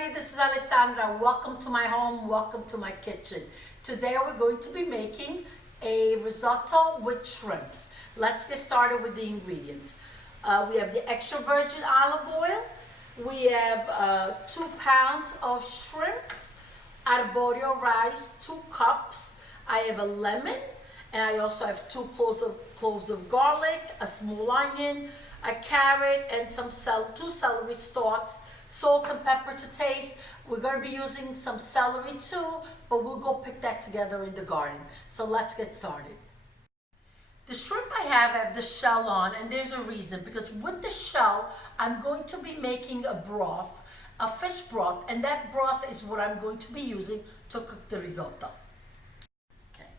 everybody, this is Alessandra. Welcome to my home, welcome to my kitchen. Today we're going to be making a risotto with shrimps. Let's get started with the ingredients. We have the extra virgin olive oil. We have 2 pounds of shrimps, Arborio rice, 2 cups. I have a lemon, and I also have 2 cloves of garlic, a small onion, a carrot, and 2 celery stalks, salt and pepper to taste. We're going to be using some celery too, but we'll go pick that together in the garden. So let's get started. The shrimp I have the shell on, and there's a reason, because with the shell, I'm going to be making a broth, a fish broth, and that broth is what I'm going to be using to cook the risotto. Okay,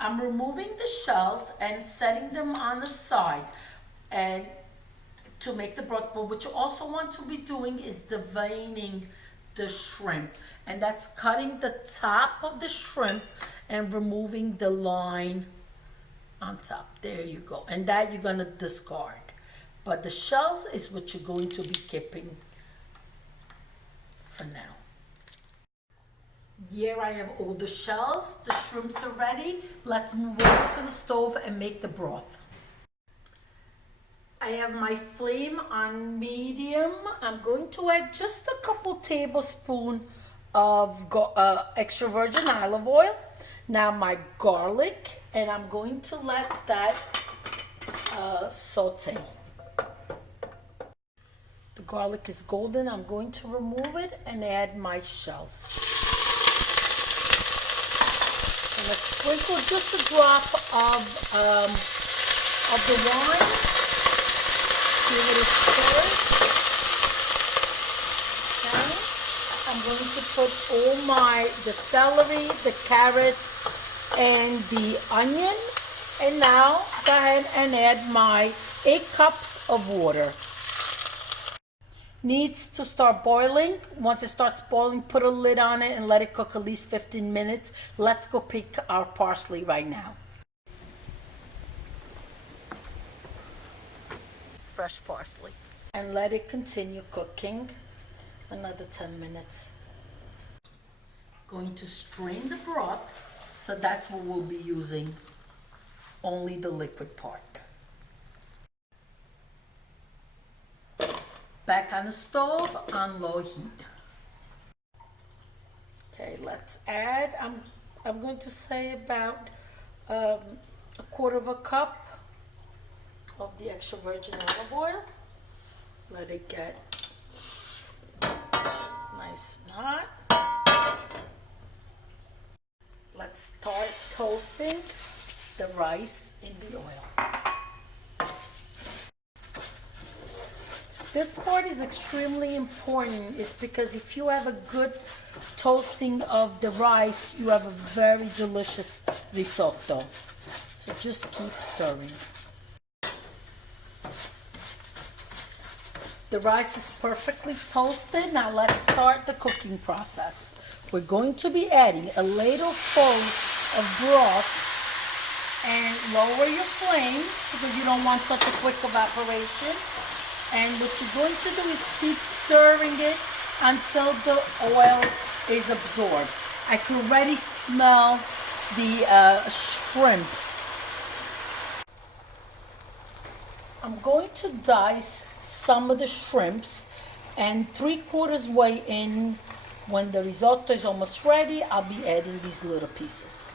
I'm removing the shells and setting them on the side and to make the broth. But what you also want to be doing is deveining the shrimp, and that's cutting the top of the shrimp and removing the line on top. There you go. And that you're going to discard, but the shells is what you're going to be keeping for now. Here I have all the shells. The shrimps are ready. Let's move over to the stove and make the broth. I have my flame on medium. I'm going to add just a couple tablespoons of extra virgin olive oil. Now my garlic, and I'm going to let that saute. The garlic is golden. I'm going to remove it and add my shells. I'm going to sprinkle just a drop of the wine. Give it a stir. Okay. I'm going to put all the celery, the carrots, and the onion. And now go ahead and add my 8 cups of water. Needs to start boiling. Once it starts boiling, put a lid on it and let it cook at least 15 minutes. Let's go pick our parsley right now. Fresh parsley, and let it continue cooking another 10 minutes. Going to strain the broth, so that's what we'll be using, only the liquid part. Back on the stove on low heat. Okay, let's add, I'm going to say about a 1/4 cup of the extra virgin olive oil. Let it get nice and hot. Let's start toasting the rice in the oil. This part is extremely important, is because if you have a good toasting of the rice, you have a very delicious risotto. So just keep stirring. The rice is perfectly toasted. Now let's start the cooking process. We're going to be adding a ladle full of broth, and lower your flame because you don't want such a quick evaporation. And what you're going to do is keep stirring it until the oil is absorbed. I can already smell the shrimps. I'm going to dice some of the shrimps, and 3/4 way in, when the risotto is almost ready, I'll be adding these little pieces.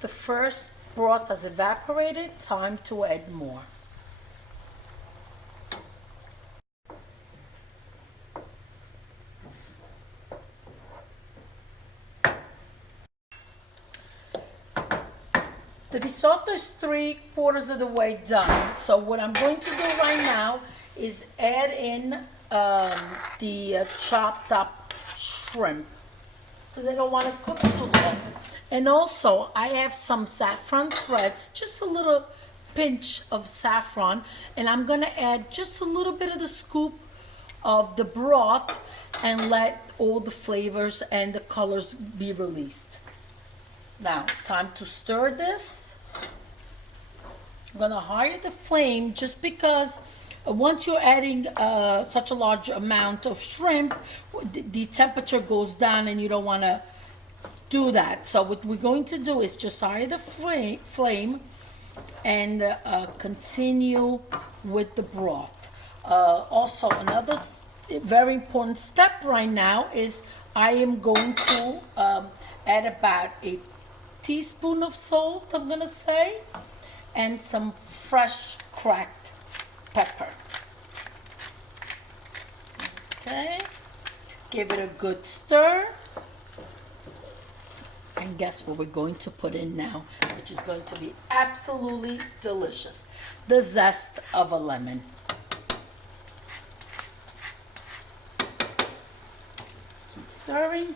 The first broth has evaporated. Time to add more. The risotto is 3/4 of the way done. So what I'm going to do right now is add in the chopped up shrimp, because I don't want to cook too long. And also I have some saffron threads, just a little pinch of saffron, and I'm going to add just a little bit of the scoop of the broth and let all the flavors and the colors be released. Now, time to stir this. I'm gonna higher the flame just because Once you're adding such a large amount of shrimp, the temperature goes down and you don't want to do that. So what we're going to do is just higher the flame and continue with the broth. Also, another very important step right now is I am going to add about a teaspoon of salt, I'm gonna say, and some fresh cracked pepper. Okay, give it a good stir. And guess what we're going to put in now, which is going to be absolutely delicious. The zest of a lemon. Keep stirring.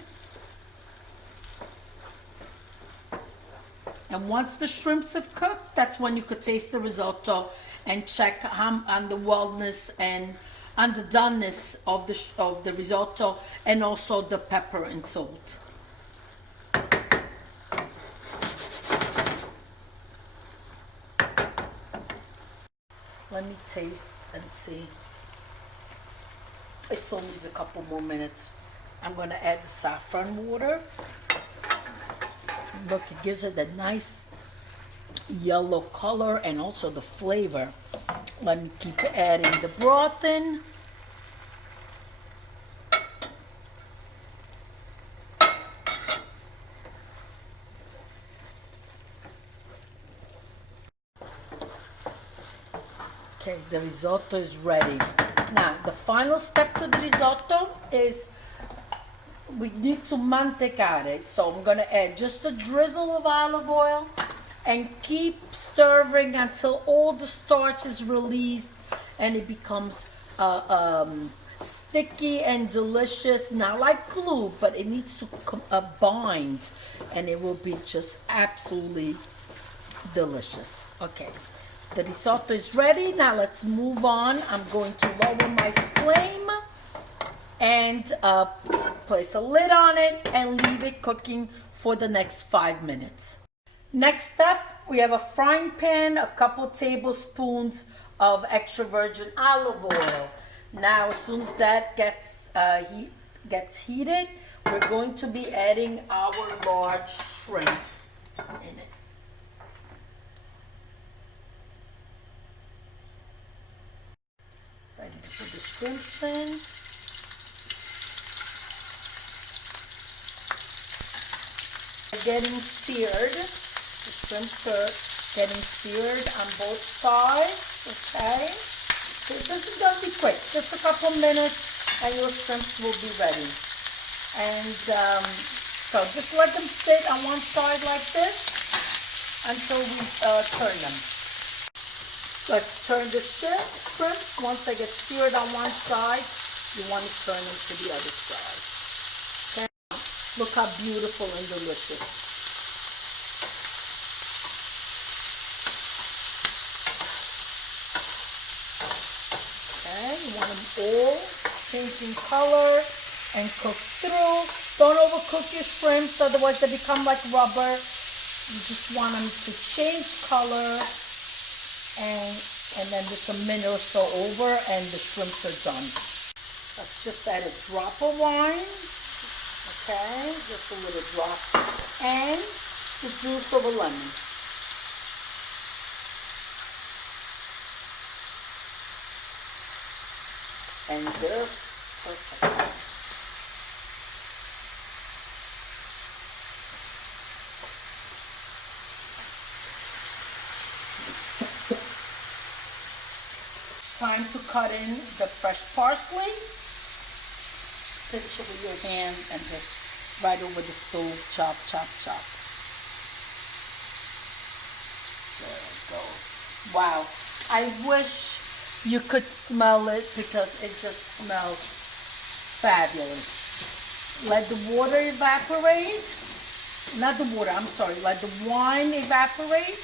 And once the shrimps have cooked, that's when you could taste the risotto and check on the wellness and on the doneness of the risotto, and also the pepper and salt. Let me taste and see. It's only a couple more minutes. I'm going to add the saffron water. Look, it gives it a nice yellow color and also the flavor. Let me keep adding the broth in. Okay, the risotto is ready. Now, the final step to the risotto is we need to mantecare it. So I'm going to add just a drizzle of olive oil and keep stirring until all the starch is released and it becomes sticky and delicious. Not like glue, but it needs to bind, and it will be just absolutely delicious. Okay. The risotto is ready. Now let's move on. I'm going to lower my flame and place a lid on it and leave it cooking for the next 5 minutes. Next step, we have a frying pan, a couple tablespoons of extra virgin olive oil. Now, as soon as that gets heated, we're going to be adding our large shrimps in it. Ready to put the shrimps in. They're getting seared. The shrimps are getting seared on both sides. Okay. So this is going to be quick. Just a couple minutes and your shrimps will be ready. And so just let them sit on one side like this until we turn them. Let's turn the shrimps. Once they get seared on one side, you want to turn them to the other side. Okay? Look how beautiful and delicious. Okay, you want them all changing color and cook through. Don't overcook your shrimps, otherwise they become like rubber. You just want them to change color. And then just a minute or so over and the shrimps are done. Let's just add a drop of wine. Okay, just a little drop. And the juice of a lemon. And they're perfect. Time to cut in the fresh parsley. Just pinch it with your hand and just right over the stove, chop, chop, chop. There it goes. Wow. I wish you could smell it because it just smells fabulous. Let the water evaporate. Not the water, I'm sorry. Let the wine evaporate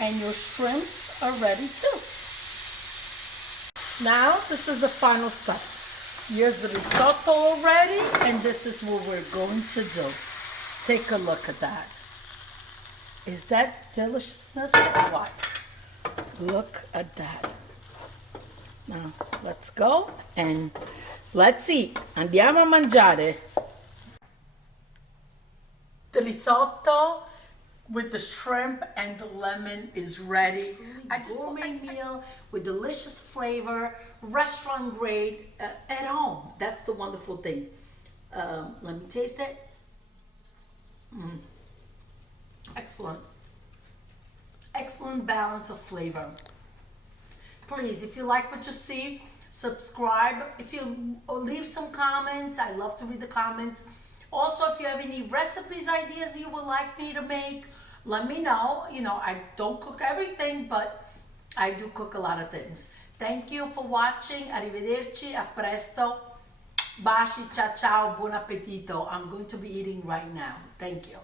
and your shrimps are ready too. Now, this is the final step. Here's the risotto already, and this is what we're going to do. Take a look at that. Is that deliciousness or what? Look at that. Now, let's go and let's eat. Andiamo a mangiare. The risotto with the shrimp and the lemon is ready. I just gourmet meal with delicious flavor, restaurant grade, at home. That's the wonderful thing. Let me taste it. Excellent. Excellent balance of flavor. Please, if you like what you see, subscribe. If you leave some comments, I love to read the comments. Also, if you have any recipes, ideas you would like me to make, let me know. You know, I don't cook everything, but I do cook a lot of things. Thank you for watching. Arrivederci, a presto. Baci, ciao ciao, buon appetito. I'm going to be eating right now. Thank you.